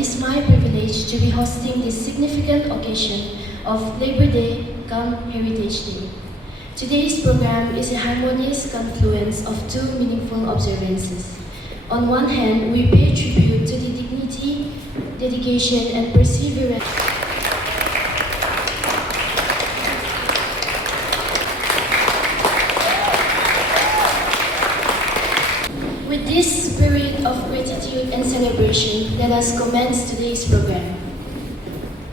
is my privilege to be hosting this significant occasion of Labor Day cum Heritage Day. Today's program is a harmonious confluence of two meaningful observances. On one hand, we pay tribute to the dignity, dedication, and perseverance With this spirit of gratitude and celebration, let us commence today's program.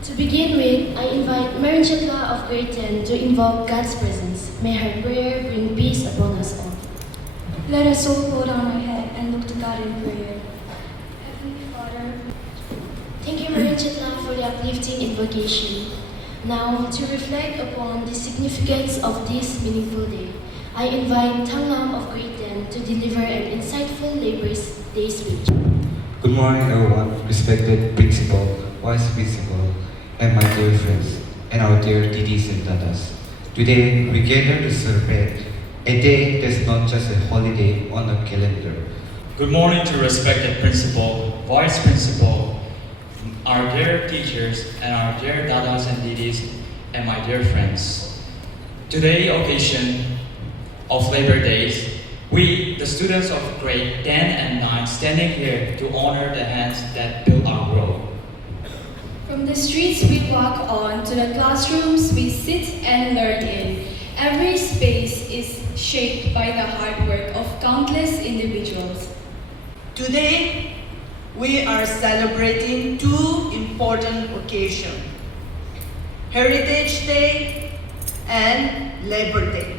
To begin with, I invite Mary Chetla of grade 10 to invoke God's presence. May her prayer bring peace upon us all. Let us all bow down our head and look to God in prayer. Heavenly Father, Thank you, Mary Chetla, for the uplifting invocation. Now, to reflect upon the significance of this meaningful day, I invite Thang Lam of grade 10 to deliver an insightful Labor Day speech. Good morning, everyone, respected principal, vice principal, and my dear friends, and our dear Titis and Tatas. Today, we gather to celebrate a day that's not just a holiday on the calendar. Good morning to respected principal, vice principal, our dear teachers, and our dear dadas and didis, and my dear friends. Today occasion of Labor Days, we, the students of grade 10 and 9, standing here to honor the hands that built our world. from the streets we walk on to the classrooms we sit and learn in, every space is shaped by the hard work of countless individuals. Today, we are celebrating two important occasions, Heritage Day and Labor Day.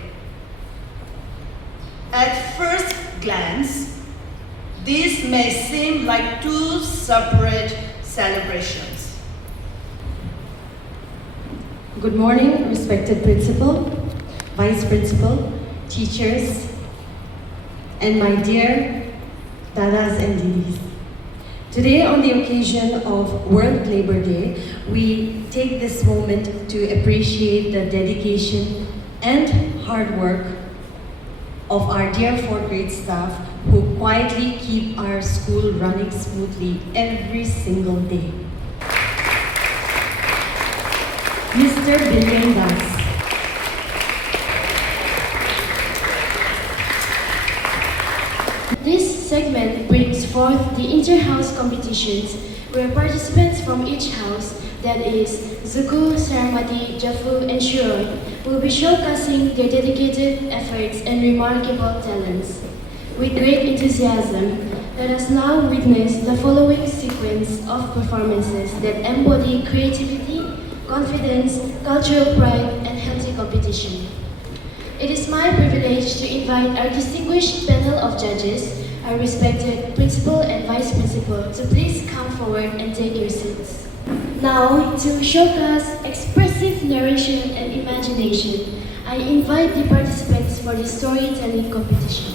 At first glance, these may seem like two separate celebrations. Good morning, respected principal, vice principal, teachers, and my dear dadas and didis. Today, on the occasion of World Labor Day, we take this moment to appreciate the dedication and hard work of our dear fourth grade staff who quietly keep our school running smoothly every single day. Mr. Billion Das. This segment brings forth the inter-house competitions where participants from each house, that is, Zuku, Saramati, Jafu, and Shuroy, will be showcasing their dedicated efforts and remarkable talents. With great enthusiasm, let us now witness the following sequence of performances that embody creativity, confidence, cultural pride, and healthy competition. It is my privilege to invite our distinguished panel of judges, our respected principal and vice principal, to please come forward and take your seats. Now, to showcase expressive narration and imagination, I invite the participants for the storytelling competition.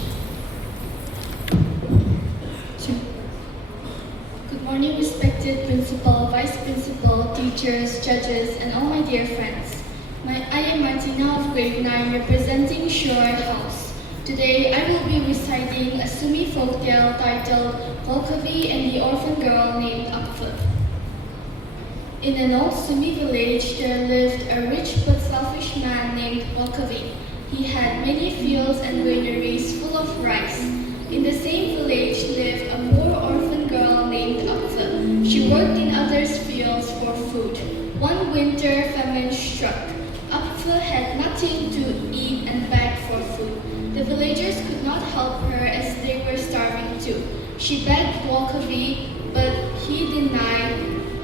Good morning, respected principal, vice principal, teachers, judges, and all my dear friends. I am Martina of grade 9 representing Shore House. Today, I will be reciting a Sumi folktale titled Volkavi and the Orphan Girl Named Apfa. In an old Sumi village, there lived a rich but selfish man named Volkavi. He had many fields and granaries full of rice. In the same village lived a poor orphan girl named Apfa. She worked in others' fields for food. One winter, famine struck. Apfa had nothing to eat and begged for food. The villagers could not help her as they were starving too. She begged Volkavi, but he denied.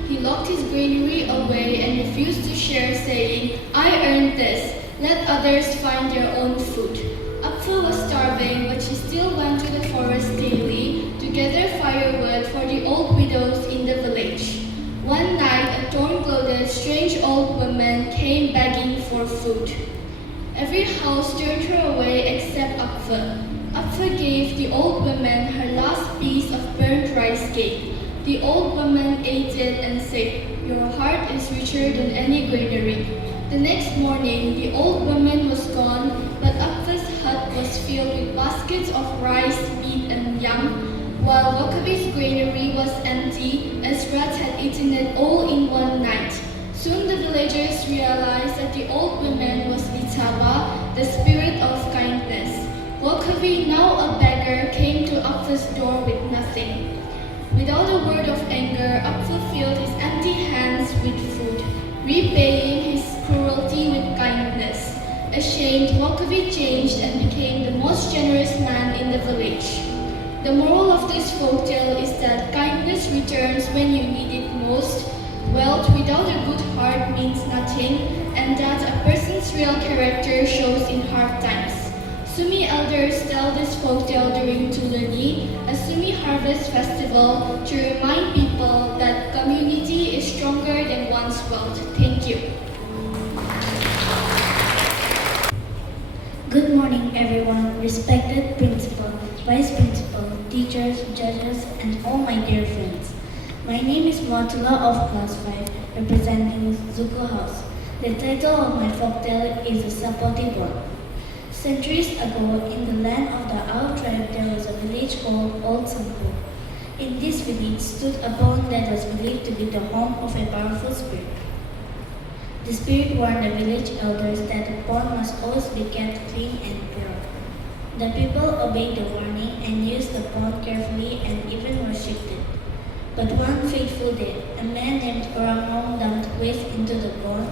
He locked his granary away and refused to share, saying, "I earned this. Let others find their own food." Apfa was starving, but she still went to the forest daily to gather firewood for the old widows in the village. One night, a torn-clothed, strange old woman came begging for food. Every house turned her away except Apfa. Apfa gave the old woman her last piece of burnt rice cake. The old woman ate it and said, "Your heart is richer than any granary." The next morning, the old woman was gone, but Apfa's hut was filled with baskets of rice, meat, and yam, while Volkavi's granary was empty, as rats had eaten it all in one night. Soon the villagers realized that the old woman was Vitaba, the spirit of kindness. Wakavi, now a beggar, came to Apfu's door with nothing. Without a word of anger, Apfu filled his empty hands with food, repaying his cruelty with kindness. Ashamed, Wakavi changed and became the most generous man in the village. The moral of this folktale is that kindness returns when you need it most. Wealth without a good heart means nothing, and that a person's real character shows in hard times. Sumi elders tell this folktale during Tulani, a Sumi harvest festival, to remind people that community is stronger than one's wealth. Thank you. Good morning, everyone, respected principal, vice principal, teachers, judges, and all my dear friends. My name is Matula of Class 5, representing Zuko House. The title of my folktale is A Supportive One. Centuries ago, in the land of the Ao tribe, there was a village called Old Sampu. In this village stood a pond that was believed to be the home of a powerful spirit. The spirit warned the village elders that the pond must always be kept clean and pure. The people obeyed the warning and used the pond carefully and even worshipped it. But one fateful day, a man named Oramong dumped waste into the pond,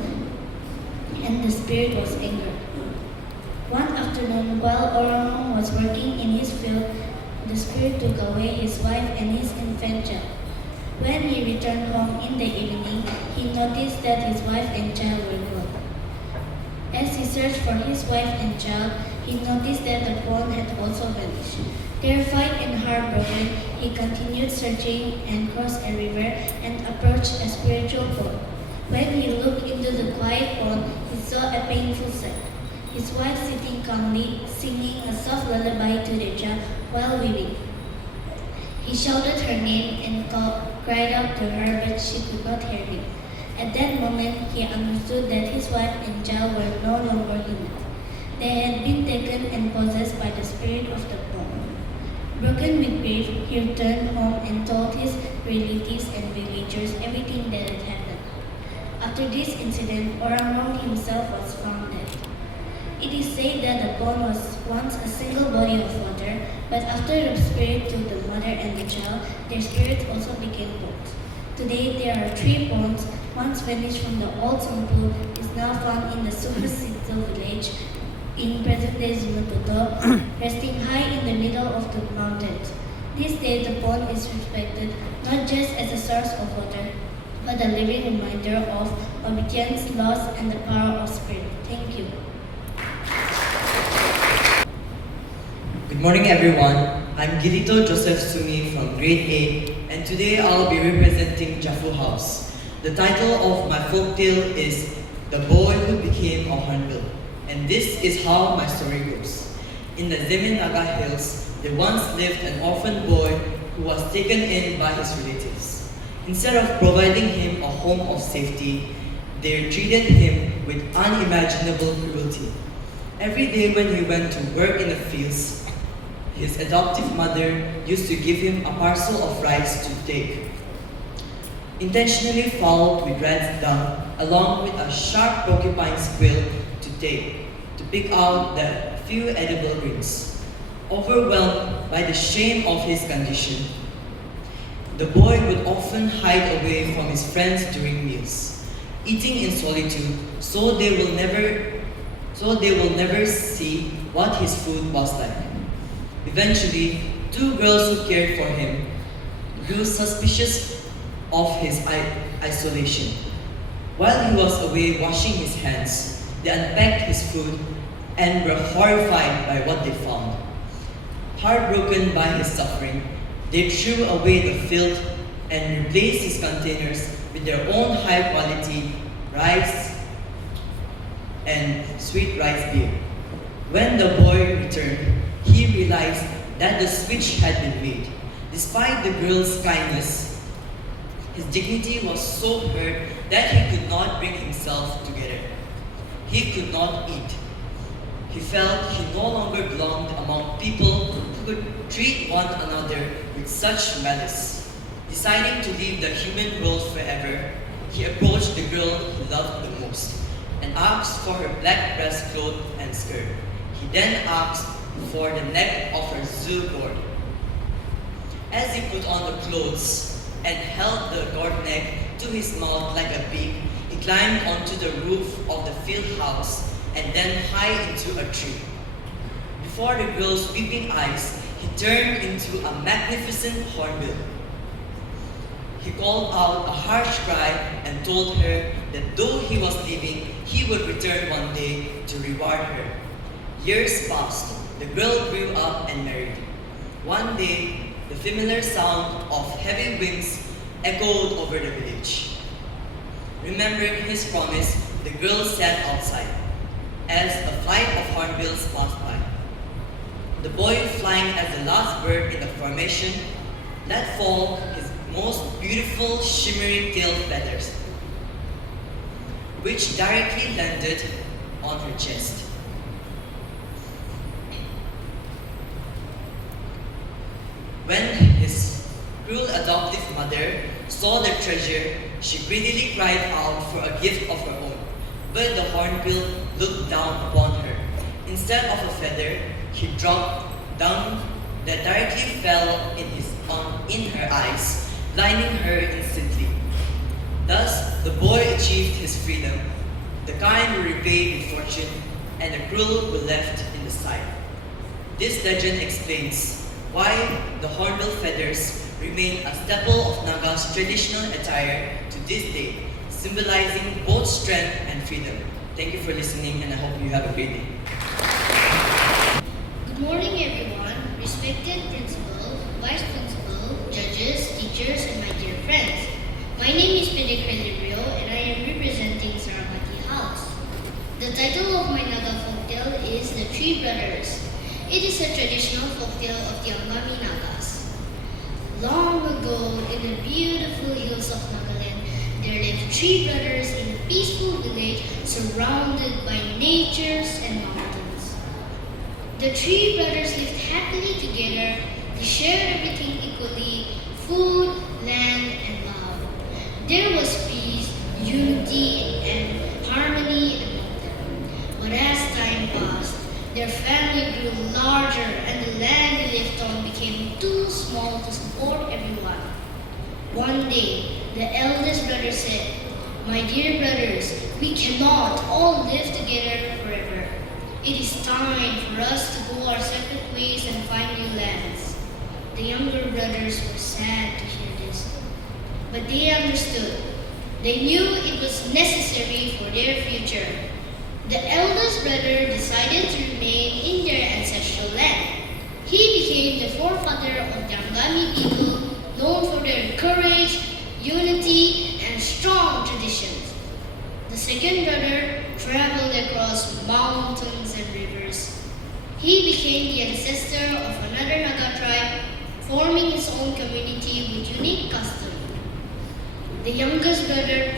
and the spirit was angered. One afternoon, while Oramong was working in his field, the spirit took away his wife and his infant child. When he returned home in the evening, he noticed that his wife and child were gone. As he searched for his wife and child, he noticed that the pond had also vanished. Terrified and heartbroken, he continued searching and crossed a river and approached a spiritual pond. When he looked into the quiet pond, he saw a painful sight. His wife sitting calmly, singing a soft lullaby to their child while weeping. He shouted her name and cried out to her, but she could not hear him. At that moment, he understood that his wife and child were no longer human. They had been taken and possessed by the spirit of the pond. Broken with grief, he returned home and told his relatives and villagers everything that had happened. After this incident, Oramong himself was found dead. It is said that the pond was once a single body of water, but after the spirit took the mother and the child, their spirits also became ponds. Today, there are 3 ponds. Once vanished from the old Sampu, is now found in the Suhasito village in present-day Zimaputo, resting high in the middle of the mountains. This day, the pond is respected not just as a source of water, but a living reminder of obedience, loss, and the power of spirit. Thank you. Good morning, everyone. I'm Girito Joseph Sumi from grade 8, and today I'll be representing Jafu House. The title of my folktale is The Boy Who Became a Hornbill, and this is how my story goes. In the Zeminaga Hills, there once lived an orphan boy who was taken in by his relatives. Instead of providing him a home of safety, they treated him with unimaginable cruelty. Every day when he went to work in the fields, his adoptive mother used to give him a parcel of rice to take, intentionally fouled with rat's dung, along with a sharp porcupine's quill to pick out the few edible grains. Overwhelmed by the shame of his condition, the boy would often hide away from his friends during meals, eating in solitude, so they will never see what his food was like. Eventually, 2 girls who cared for him grew suspicious of his isolation. While he was away washing his hands, they unpacked his food and were horrified by what they found. Heartbroken by his suffering, they threw away the filth and replaced his containers with their own high-quality rice and sweet rice beer. When the boy returned, he realized that the switch had been made. Despite the girl's kindness, his dignity was so hurt that he could not bring himself together. He could not eat. He felt he no longer belonged among people who could treat one another with such malice. Deciding to leave the human world forever, he approached the girl he loved the most and asked for her black breast cloth and skirt. He then asked for the neck of her zoo gourd. As he put on the clothes and held the gourd neck to his mouth like a beak, he climbed onto the roof of the field house and then high into a tree. Before the girl's weeping eyes, he turned into a magnificent hornbill. He called out a harsh cry and told her that though he was leaving, he would return one day to reward her. Years passed. The girl grew up and married. One day, the familiar sound of heavy wings echoed over the village. Remembering his promise, the girl sat outside as a flight of hornbills passed by. The boy, flying as the last bird in the formation, let fall his most beautiful shimmering tail feathers, which directly landed on her chest. When his cruel adoptive mother saw the treasure, she greedily cried out for a gift of her own. But the hornbill looked down upon her. Instead of a feather, he dropped down that directly fell in her eyes, blinding her instantly. Thus, the boy achieved his freedom. The kind were repaid with fortune, and the cruel were left in the sight. This legend explains why the hornbill feathers remain a staple of Naga's traditional attire to this day, symbolizing both strength and freedom. Thank you for listening, and I hope you have a great day. Good morning, everyone, respected principal, vice principal, judges, teachers, and my dear friends. My name is Pedek Relibrio, and I am representing Saramati House. The title of my Naga folktale is The Three Brothers. It is a traditional folktale of the Angami Nagas. Long ago, in the beautiful hills of Nagaland, there lived three brothers in a peaceful village surrounded by natures and mountains. The three brothers lived happily together. They shared everything equally: food, land, and love. There was peace, unity, and harmony among them. But as time passed, their family grew larger and the land they lived on became too small to support everyone. One day, the eldest brother said, "My dear brothers, we cannot all live together forever. It is time for us to go our separate ways and find new lands." The younger brothers were sad to hear this, but they understood. They knew it was necessary for their future. The eldest brother decided to remain in their ancestral land. He became the forefather of the Angami people, known for their courage, unity, and strong traditions. The second brother traveled across mountains and rivers. He became the ancestor of another Naga tribe, forming his own community with unique customs. The youngest brother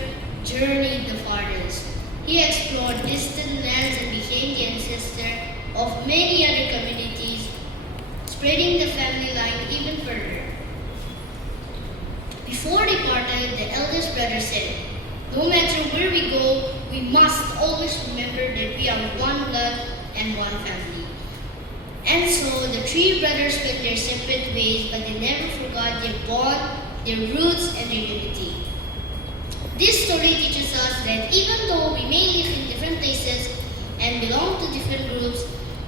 journeyed the farthest. He explored distant lands and became the ancestor of many other communities, spreading the family line even further. Before they parted, the eldest brother said, "No matter where we go, we must always remember that we are one blood and one family." And so the three brothers went their separate ways, but they never forgot their bond, their roots, and their unity. This story teaches us that even though we may live in different places and belong to different groups,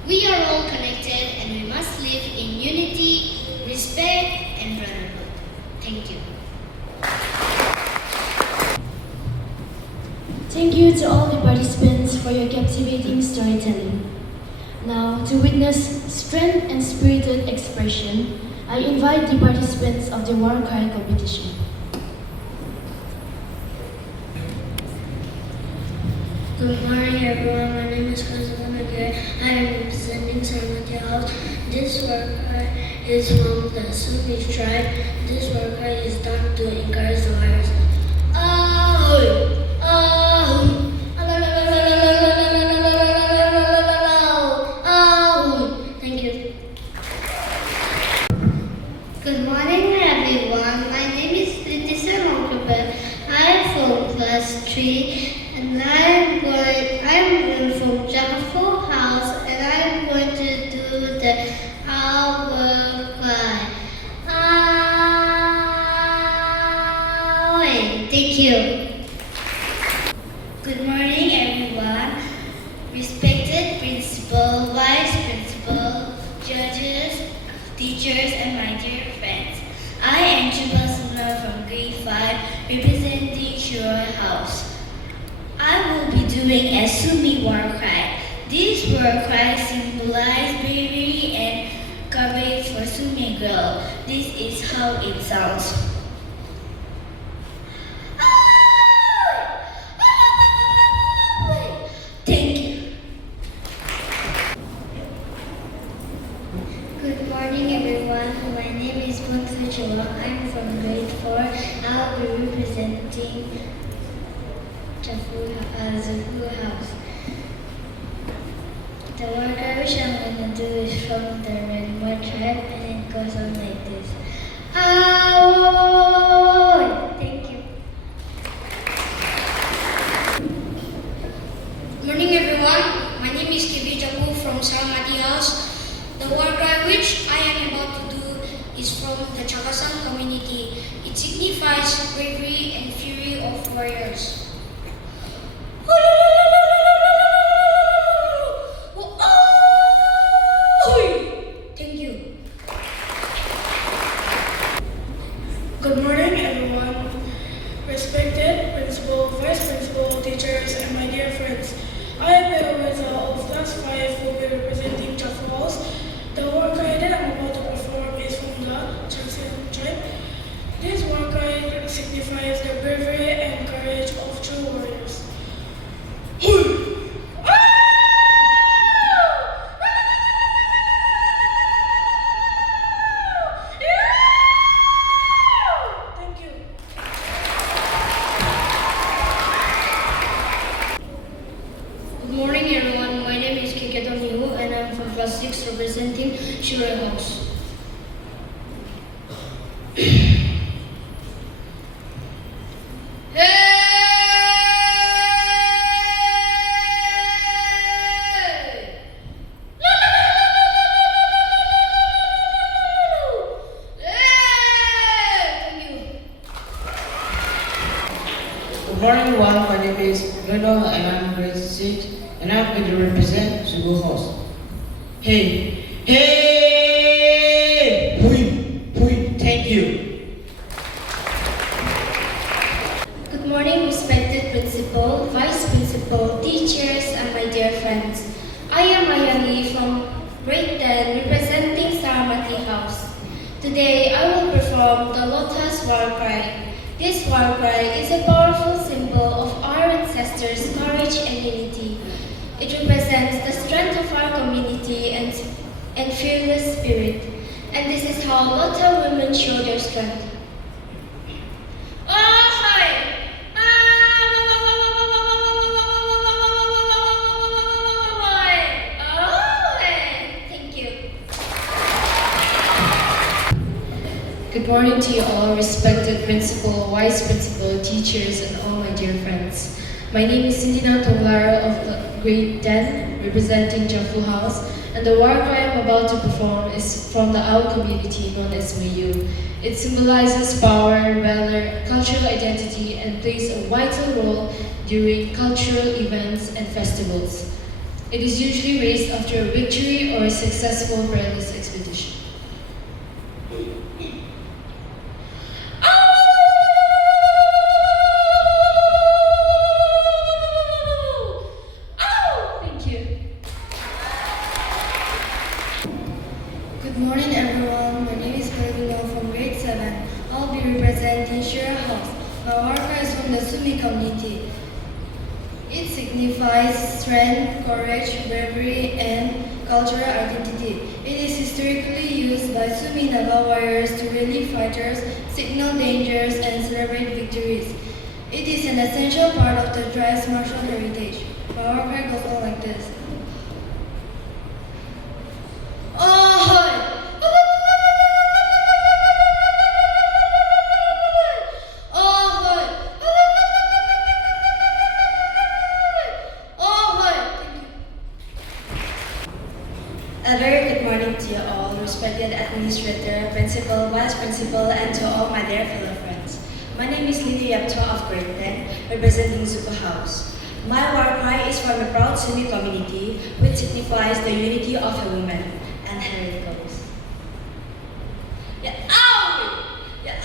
we are all connected and we must live in unity, respect, and brotherhood. Thank you. Thank you to all the participants for your captivating storytelling. Now, to witness strength and spirited expression, I invite the participants of the war cry competition. Good morning, everyone. My name is Fazlan Aguirre. I am representing Saramati House. This worker is from the Sunni tribe. This worker is done to encourage the virus. Thank you. Good morning, everyone. My name is Robert. I'm from class 3 and I'm from Jaffa House and I'm going to do the our cry. Thank you. Good morning, everyone. Respected principal, vice principal, judges, teachers, and my dear friends. I am Chuba Suna from grade 5, representing Shura House. I will be doing a Sumi war cry. This war cry symbolizes bravery and courage for Sumi girl. This is how it sounds. Thank you. Good morning, everyone. My name is Bunsu Chua. I'm from grade 4. I'll be representing Zuku House. The worker which I'm going to do is from the Rainbow tribe and it goes on like this. Thank you. Good morning, everyone. My name is Kibi Japu from Saramati House. The war cry which I am about to do is from the Chakasan community. It signifies bravery and fury of warriors. Thank you. Good morning, everyone. Respected principal, vice principal, teachers, and my dear friends. I am Beoweza of class 5 who will be representing Jaffa House. The war cry that I'm about to perform is from the Charis tribe. This war cry signifies the bravery and courage of true warriors. Thank you. Good morning, everyone. My name is Kiketo Niu and I'm from class 6 representing Shura House. Good morning, everyone. My name is Bruno and I'm grade 6 and I'm going to represent Zugu House. Hey, hey, hui, hui, thank you. Good morning, respected principal, vice principal, teachers, and my dear friends. I am Ayali from grade 10 representing Saramati House. Today, I will perform the Lotus War Cry. This war cry is a powerful symbol of our ancestors' courage and unity. It represents the strength of our community and fearless spirit. And this is how Lota women show their strength. Thank you. Good morning to you all, respected principal, vice principal, teachers, and all my dear friends. My name is Cindina Tonglara of the grade 10, representing Jaffa House, and the war cry I'm about to perform is from the Ao community known as Mayu. It symbolizes power, valor, cultural identity, and plays a vital role during cultural events and festivals. It is usually raised after a victory or a successful perilous expedition. Good morning, everyone. My name is Pervino from grade 7. I'll be representing Shura House. My war cry is from the Sumi community. It signifies strength, courage, bravery, and cultural identity. It is historically used by Sumi Naga warriors to relieve fighters, signal dangers, and celebrate victories. It is an essential part of the tribe's martial heritage. My war cry goes on like this. Ahoy! administrator, principal, vice principal, and to all my dear fellow friends. My name is Lily Yapto of grade 10, representing Zuko House. My war cry is from a proud Sumi community, which signifies the unity of a woman. And here it goes. Yeah, ow! Yeah,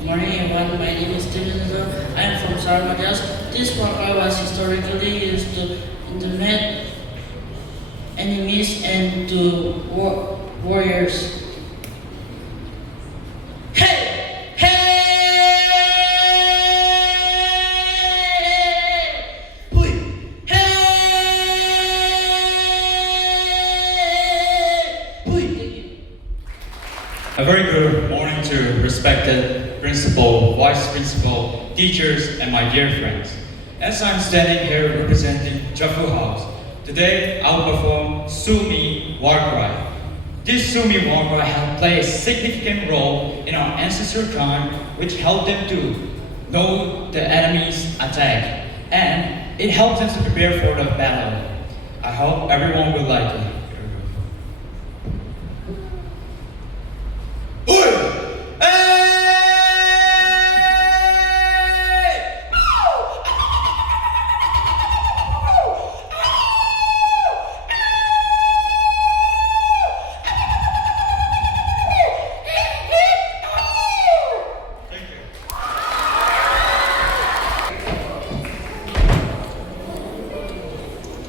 Good morning everyone, my name is Timothy. I am from Sarmajas. This worker was historically used to internet enemies and to warriors. Hey! Hey! Hui! Hey! Hui! Thank you. A very good morning to respected principal, vice principal, teachers, and my dear friends. As I'm standing here representing Jafu House, today I will perform Sumi War Cry. This Sumi War Cry has played a significant role in our ancestral time, which helped them to know the enemy's attack, and it helps them to prepare for the battle. I hope everyone will like it.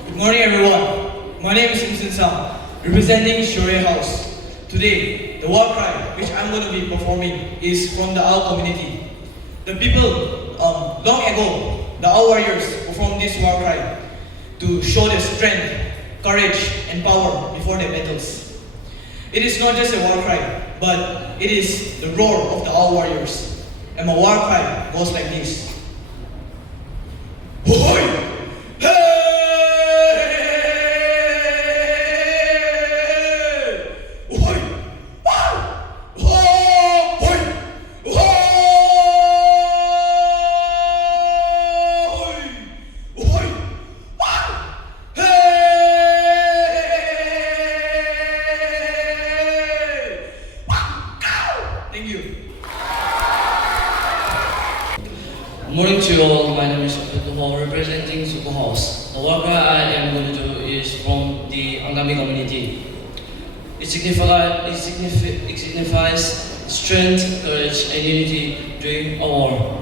Good morning everyone. My name is Imsin Sam, representing Charis House. Today, the war cry which I'm going to be performing is from the Ao community. The people, long ago, the Ao warriors performed this war cry to show their strength, courage, and power before their battles. It is not just a war cry, but it is the roar of the Ao warriors. And my war cry goes like this. Hoy! Thank you. Good morning to you all. My name is Abdul representing Zuko House. The work I am going to do is from the Angami community. It signifies strength, courage, and unity during a war.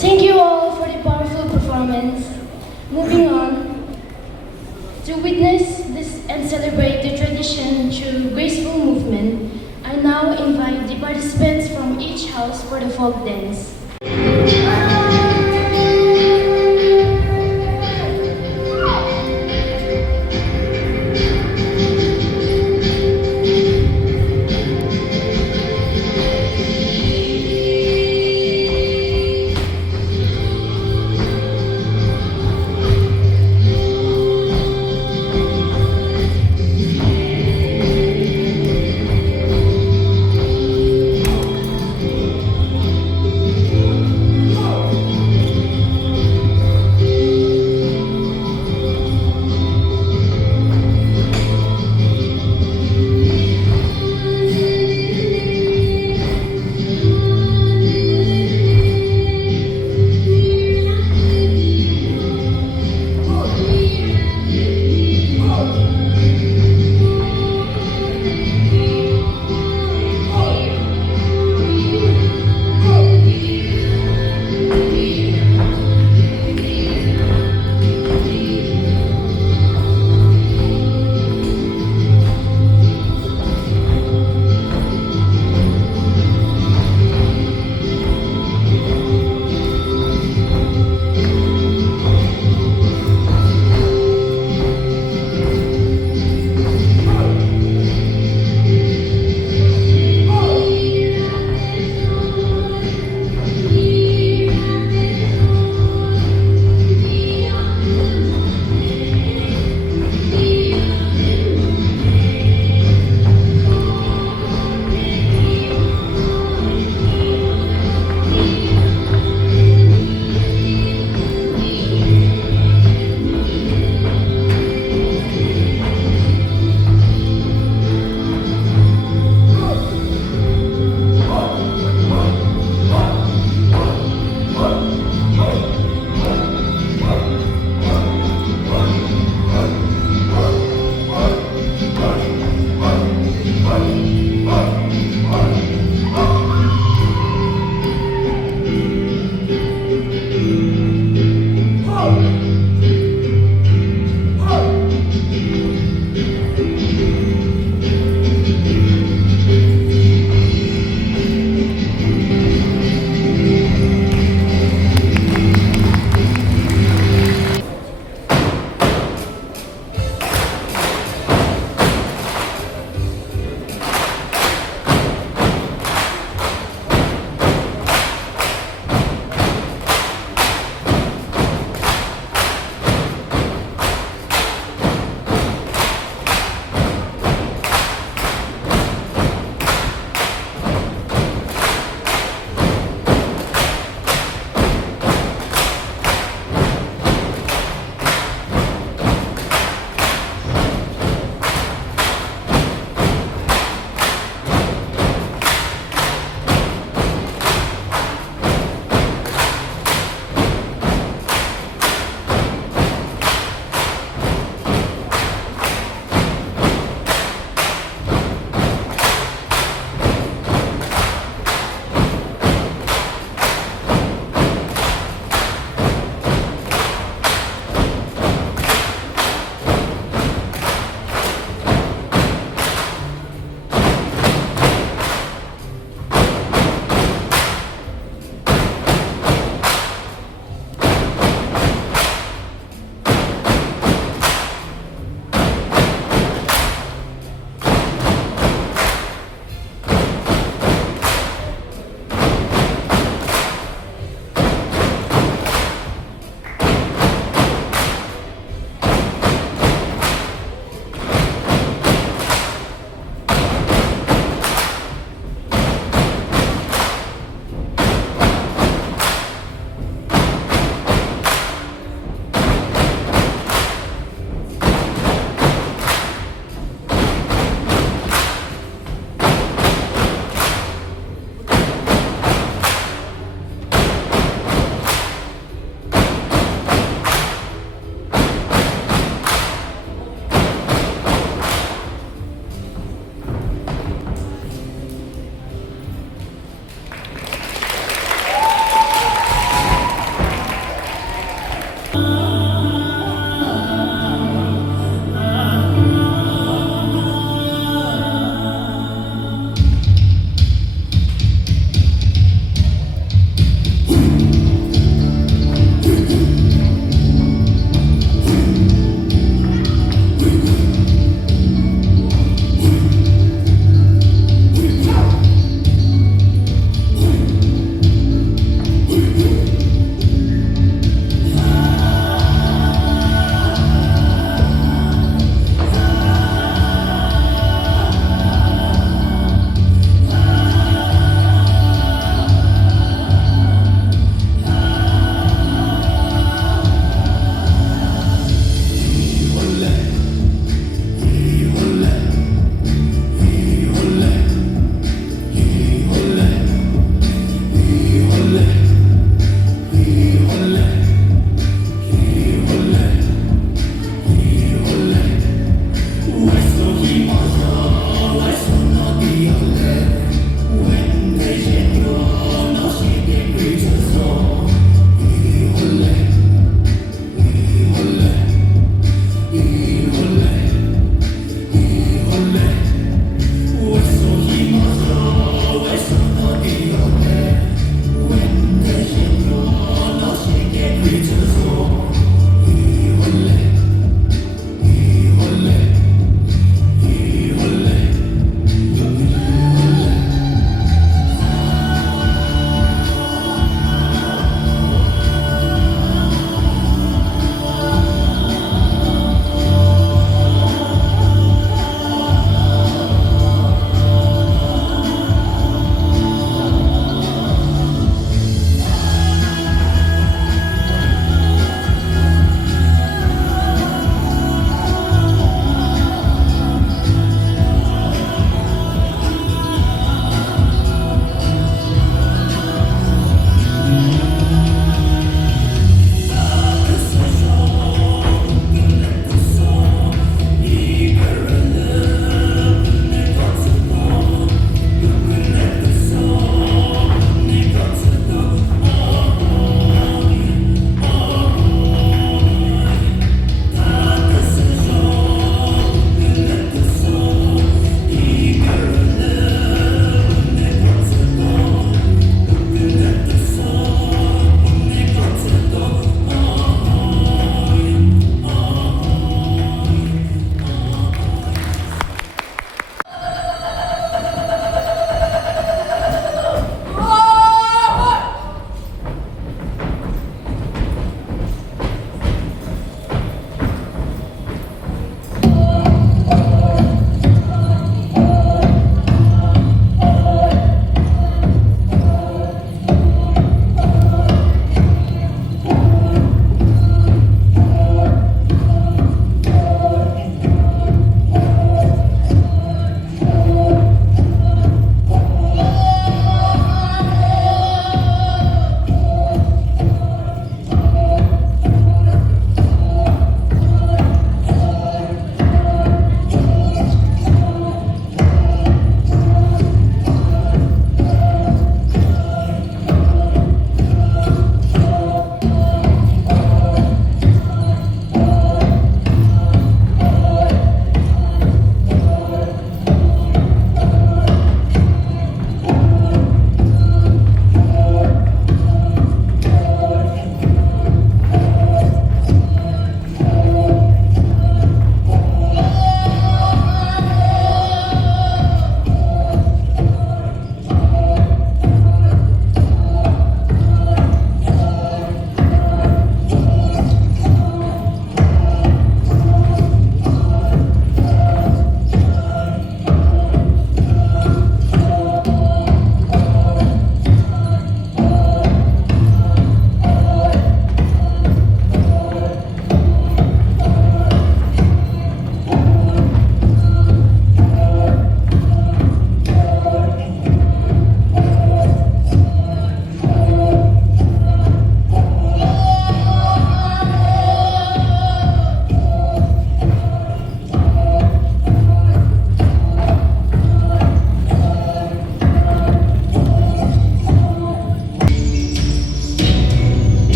Thank you all for the powerful performance. Moving on, to witness this and celebrate the tradition through graceful movement, I now invite the participants from each house for the folk dance.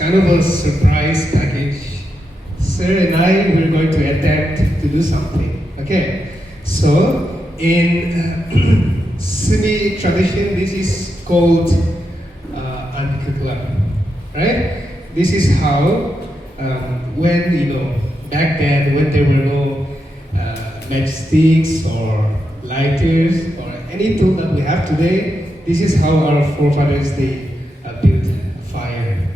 kind of a surprise package. Sir and I, we're going to attempt to do something. Okay, so in Sumi tradition, this is called Ankukla, right? This is how, when, back then, when there were no matchsticks or lighters or any tool that we have today, this is how our forefathers, they built fire.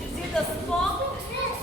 You see the smoke? Yes!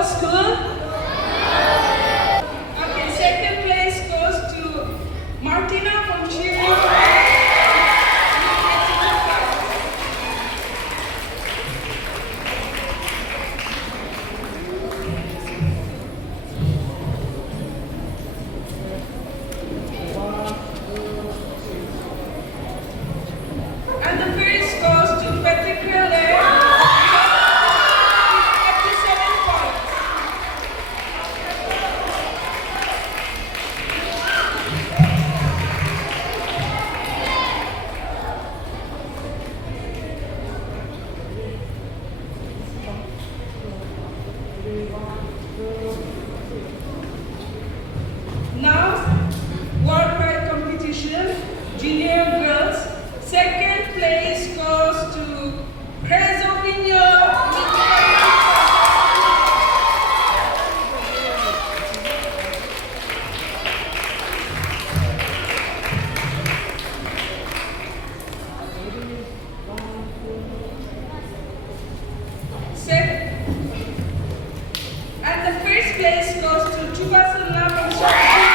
whole school? Okay, second place goes to Martina from Charis. And the first goes to Patrick Relay. 57 points. Now, world pride competition, junior girls. Second place goes to Crezopinho. And the first place goes to Chubasula from Charis.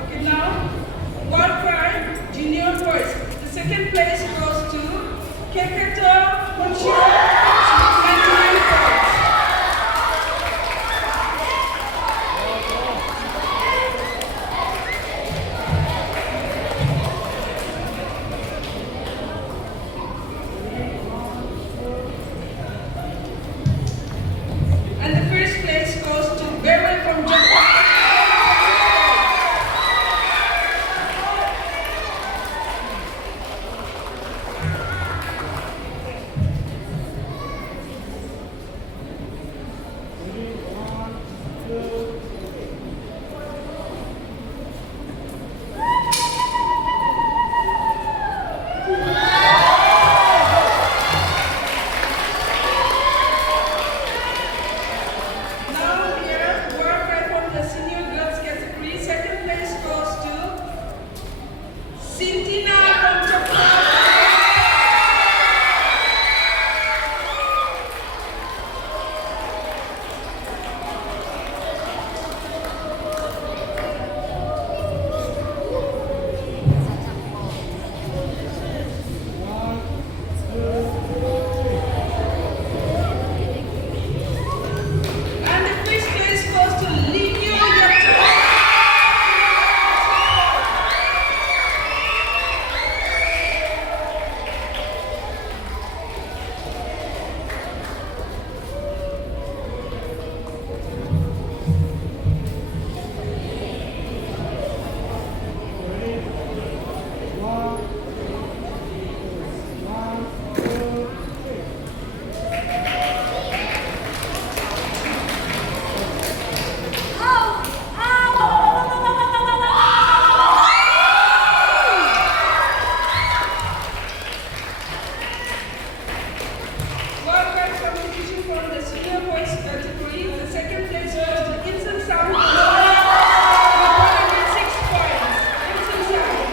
Okay, now, World Pride Junior first. The second place goes to Kekato Munchiro. 99 points. And the first place goes to Beryl from Japan. Now here, world pride from the senior girls category. Second place goes to Cintina from Japan. And the first place goes to Linyo Yato. World Pride competition from the senior boys category. The second place goes to Insan Sound. 106 points. Insan Sound.